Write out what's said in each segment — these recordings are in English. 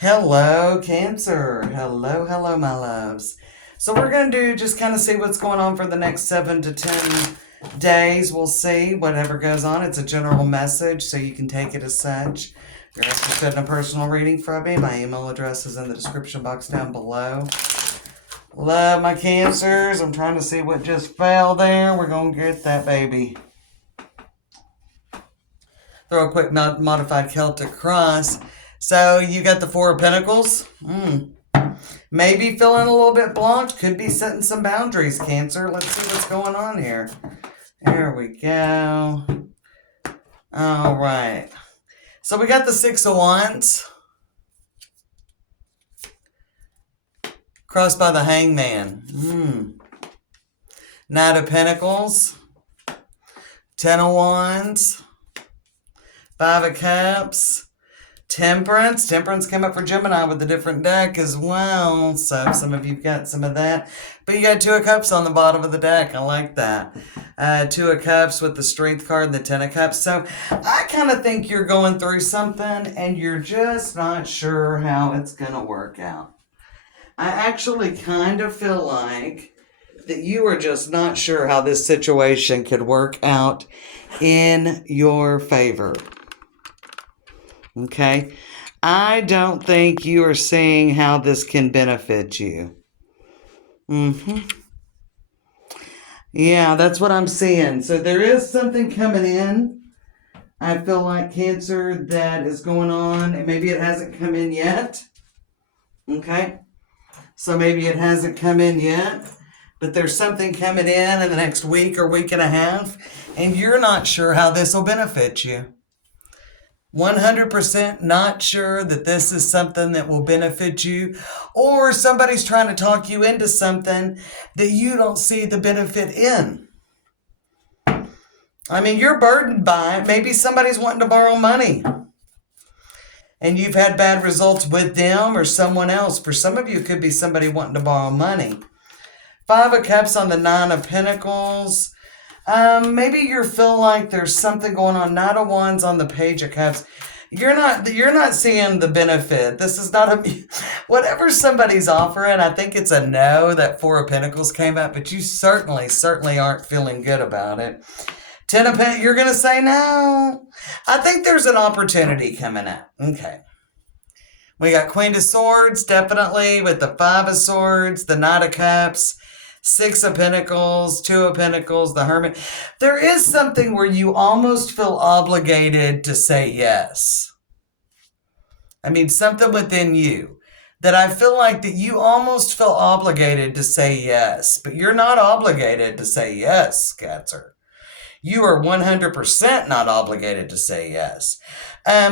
Hello, Cancer. Hello, hello, my loves. So we're going to do just kind of see what's going on for the next 7 to 10 days. We'll see whatever goes on. It's a general message, so you can take it as such. If you're interested in a personal reading from me, my email address is in the description box down below. Love my Cancers. I'm trying to see what just fell there. We're going to get that baby. Throw a quick modified Celtic cross. So you got the Four of Pentacles. Maybe feeling a little bit blocked. Could be setting some boundaries, Cancer. Let's see what's going on here. There we go. All right. So we got the Six of Wands. Crossed by the Hangman. Knight of Pentacles. Ten of Wands. Five of Cups. Temperance. Temperance came up for Gemini with a different deck as well. So some of you've got some of that. But you got Two of Cups on the bottom of the deck. I like that. Two of Cups with the Strength card and the Ten of Cups. So I kind of think you're going through something and you're just not sure how it's going to work out. I actually kind of feel like that you are just not sure how this situation could work out in your favor. Okay? I don't think you are seeing how this can benefit you. Yeah, that's what I'm seeing. So there is something coming in. I feel like, Cancer, that is going on. And maybe it hasn't come in yet. Okay? So maybe it hasn't come in yet. But there's something coming in the next week or week and a half. And you're not sure how this will benefit you. 100% not sure that this is something that will benefit you, or somebody's trying to talk you into something that you don't see the benefit in. I mean, you're burdened by it. Maybe somebody's wanting to borrow money and you've had bad results with them or someone else. For some of you, it could be somebody wanting to borrow money. Five of Cups on the Nine of Pentacles. Maybe you feel like there's something going on. Knight of Wands on the Page of Cups. You're not seeing the benefit. This is not whatever somebody's offering. I think it's a no. That Four of Pentacles came up, but you certainly aren't feeling good about it. Ten of Pentacles, you're going to say no. I think there's an opportunity coming up. Okay. We got Queen of Swords, definitely, with the Five of Swords, the Knight of Cups, Six of Pentacles, Two of Pentacles, the Hermit. There is something where you almost feel obligated to say yes. I mean, something within you that I feel like that you almost feel obligated to say yes, but you're not obligated to say yes, Cancer. You are 100% not obligated to say yes.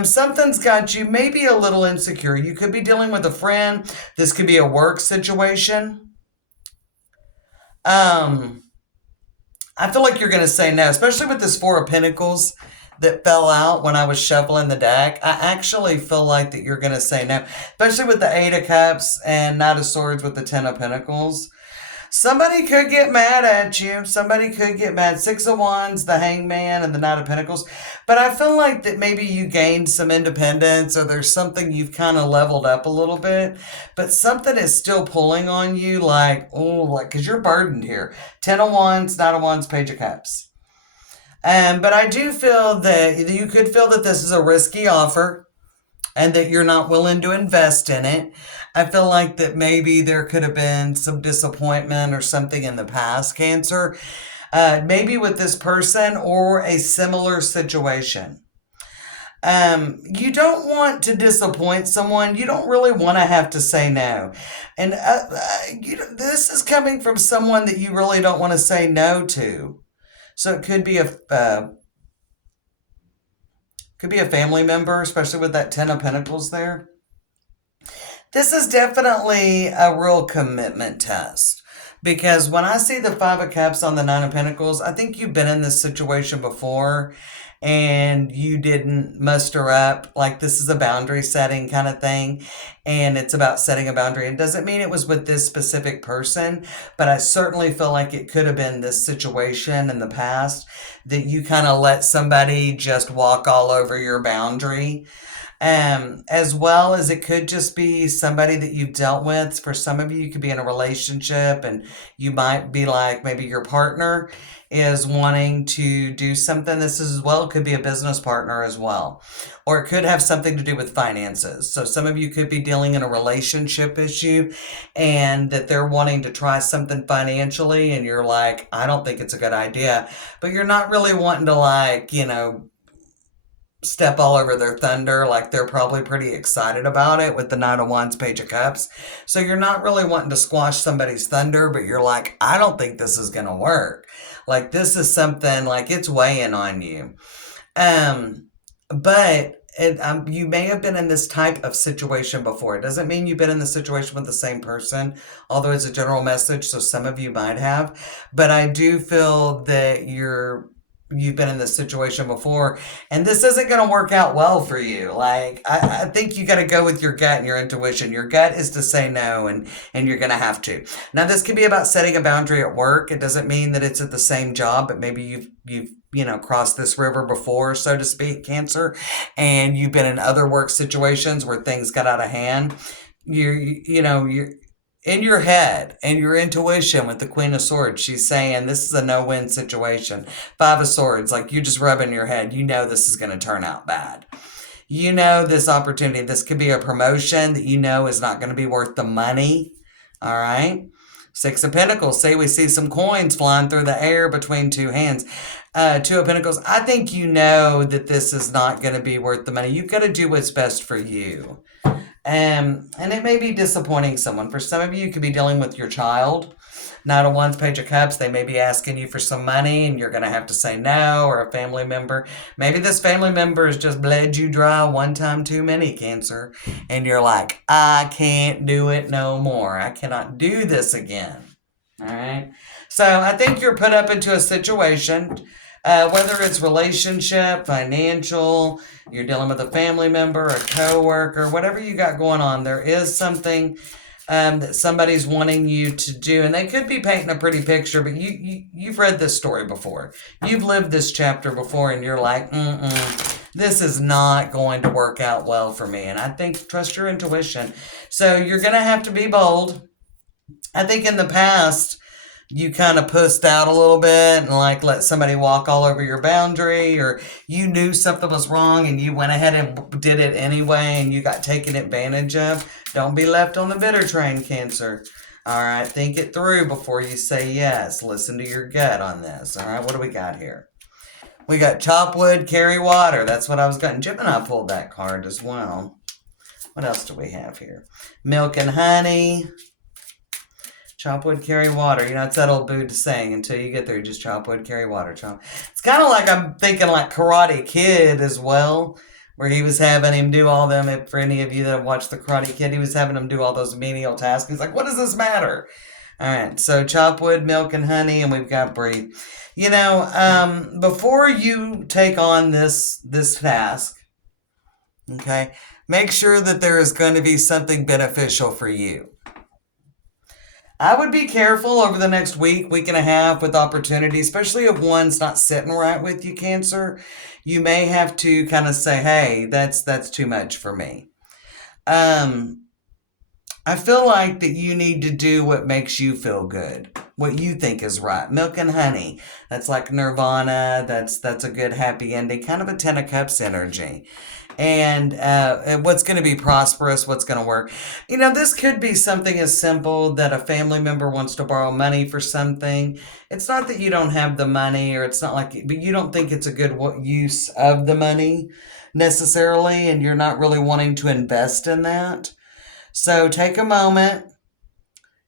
Something's got you maybe a little insecure. You could be dealing with a friend. This could be a work situation. I feel like you're going to say no, especially with this Four of Pentacles that fell out when I was shuffling the deck. I actually feel like that you're going to say no, especially with the Eight of Cups and Knight of Swords with the Ten of Pentacles. Somebody could get mad at you. Somebody could get mad. Six of Wands, the Hangman, and the Knight of Pentacles. But I feel like that maybe you gained some independence or there's something you've kind of leveled up a little bit. But something is still pulling on you because you're burdened here. Ten of Wands, Knight of Wands, Page of Cups. But I do feel that you could feel that this is a risky offer and that you're not willing to invest in it. I feel like that maybe there could have been some disappointment or something in the past, Cancer. Maybe with this person or a similar situation. You don't want to disappoint someone. You don't really want to have to say no. And this is coming from someone that you really don't want to say no to. So it could be a family member, especially with that Ten of Pentacles there. This is definitely a real commitment test. Because when I see the Five of Cups on the Nine of Pentacles, I think you've been in this situation before and you didn't muster up, like this is a boundary setting kind of thing. and it's about setting a boundary. It doesn't mean it was with this specific person, but I certainly feel like it could have been this situation in the past that you kind of let somebody just walk all over your boundary. As well as it could just be somebody that you've dealt with. For some of you, you could be in a relationship and you might be like, maybe your partner is wanting to do something. This as well could be a business partner as well, or it could have something to do with finances. So some of you could be dealing in a relationship issue and that they're wanting to try something financially and you're like, I don't think it's a good idea, but you're not really wanting to, like, step all over their thunder. Like, they're probably pretty excited about it with the Knight of Wands, Page of Cups. So you're not really wanting to squash somebody's thunder, but you're like, I don't think this is going to work. Like, this is something, like, it's weighing on you. But you may have been in this type of situation before. It doesn't mean you've been in the situation with the same person, although it's a general message, so some of you might have. But I do feel that you've been in this situation before, and this isn't going to work out well for you. Like, I think you got to go with your gut and your intuition. Your gut is to say no, and you're going to have to. Now, this could be about setting a boundary at work. It doesn't mean that it's at the same job, but maybe you've crossed this river before, so to speak, Cancer, and you've been in other work situations where things got out of hand. You're in your head and your intuition with the Queen of Swords. She's saying this is a no-win situation. Five of Swords, like, you just rubbing your head. You know this is going to turn out bad. You know this opportunity. This could be a promotion that you know is not going to be worth the money. All right. Six of Pentacles. Say we see some coins flying through the air between two hands. Two of Pentacles. I think you know that this is not going to be worth the money. You've got to do what's best for you. And it may be disappointing someone. For some of you, you could be dealing with your child. Knight of Wands, Page of Cups. They may be asking you for some money and you're going to have to say no, or a family member. Maybe this family member has just bled you dry one time too many, Cancer. And you're like, I can't do it no more. I cannot do this again. All right. So I think you're put up into a situation, whether it's relationship, financial, you're dealing with a family member, a coworker, whatever you got going on, there is something that somebody's wanting you to do. And they could be painting a pretty picture, but you've read this story before. You've lived this chapter before, and you're like, this is not going to work out well for me. And I think, trust your intuition. So you're going to have to be bold. I think in the past, you kind of pussed out a little bit and, like, let somebody walk all over your boundary, or you knew something was wrong and you went ahead and did it anyway and you got taken advantage of. Don't be left on the bitter train, Cancer. All right, think it through before you say yes. Listen to your gut on this. All right, what do we got here? We got chop wood, carry water. That's what I was getting. Gemini pulled that card as well. What else do we have here? Milk and honey. Chop wood, carry water. It's that old Buddha saying, until you get there, just chop wood, carry water. It's kind of like, I'm thinking like Karate Kid as well, where he was having him do all them. For any of you that have watched the Karate Kid, he was having him do all those menial tasks. He's like, what does this matter? All right, so chop wood, milk, and honey, and we've got breathe. Before you take on this task, okay, make sure that there is going to be something beneficial for you. I would be careful over the next week and a half with opportunity, especially if one's not sitting right with you, Cancer. You may have to kind of say, hey, that's too much for me. I feel like that you need to do what makes you feel good, what you think is right. Milk and honey, that's like nirvana. That's a good happy ending, kind of a 10 of Cups energy. And what's going to be prosperous, what's going to work. This could be something as simple that a family member wants to borrow money for something. It's not that you don't have the money, or it's not like, but you don't think it's a good use of the money necessarily, and you're not really wanting to invest in that. So take a moment,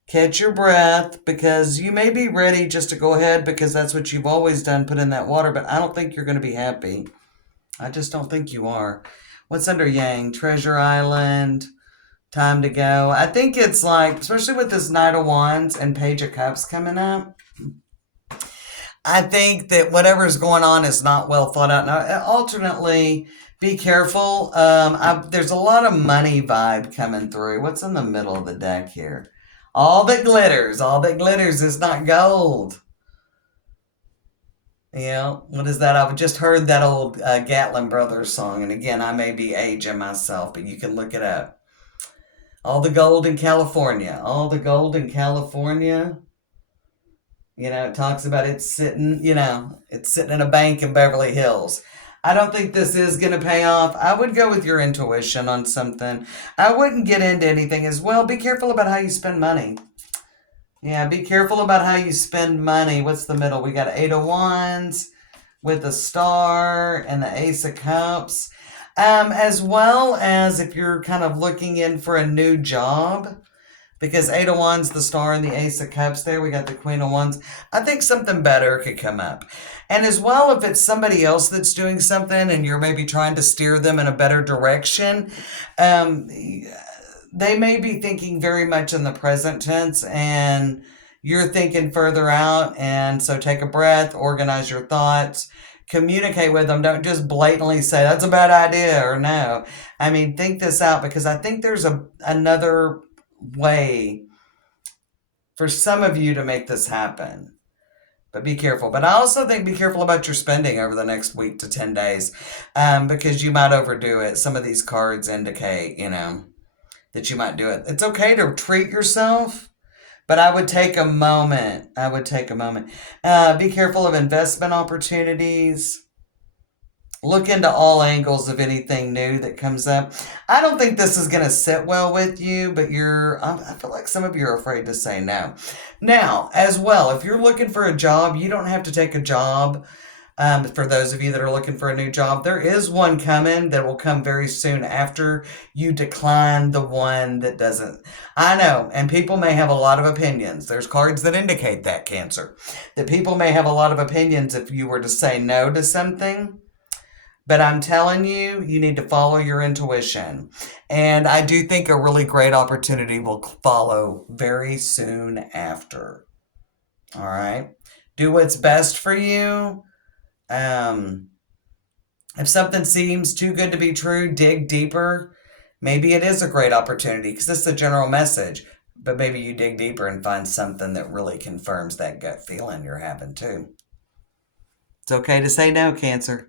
catch your breath, because you may be ready just to go ahead because that's what you've always done, put in that water, but I don't think you're going to be happy. I just don't think you are. What's under Yang? Treasure Island. Time to go. I think it's like, especially with this Knight of Wands and Page of Cups coming up, I think that whatever's going on is not well thought out. Now, alternately, Be careful. There's a lot of money vibe coming through. What's in the middle of the deck here? All that glitters is not gold. Yeah, what is that? I've just heard that old Gatlin Brothers song, and again, I may be aging myself, but you can look it up. All the gold in California. All the gold in California. It talks about it's sitting in a bank in Beverly Hills. I don't think this is going to pay off. I would go with your intuition on something. I wouldn't get into anything as well. Be careful about how you spend money. Yeah, be careful about how you spend money. What's the middle? We got 8 of Wands with a star and the Ace of Cups. As well as if you're kind of looking in for a new job, because 8 of Wands, the star, and the Ace of Cups there, we got the Queen of Wands. I think something better could come up. And as well, if it's somebody else that's doing something and you're maybe trying to steer them in a better direction, they may be thinking very much in the present tense and you're thinking further out. And so take a breath, organize your thoughts, communicate with them. Don't just blatantly say that's a bad idea or no. I mean, think this out, because I think there's another way for some of you to make this happen. But be careful. But I also think be careful about your spending over the next week to 10 days, because you might overdo it. Some of these cards indicate, that you might do it. It's okay to treat yourself, but I would take a moment. Be careful of investment opportunities. Look into all angles of anything new that comes up. I don't think this is going to sit well with you, but I feel like some of you are afraid to say no. Now, as well, if you're looking for a job, you don't have to take a job. For those of you that are looking for a new job, there is one coming that will come very soon after you decline the one that doesn't. I know, and people may have a lot of opinions. There's cards that indicate that, Cancer, that people may have a lot of opinions if you were to say no to something. But I'm telling you, you need to follow your intuition. And I do think a really great opportunity will follow very soon after. All right? Do what's best for you. If something seems too good to be true, dig deeper. Maybe it is a great opportunity, because this is a general message. But maybe you dig deeper and find something that really confirms that gut feeling you're having too. It's okay to say no, Cancer.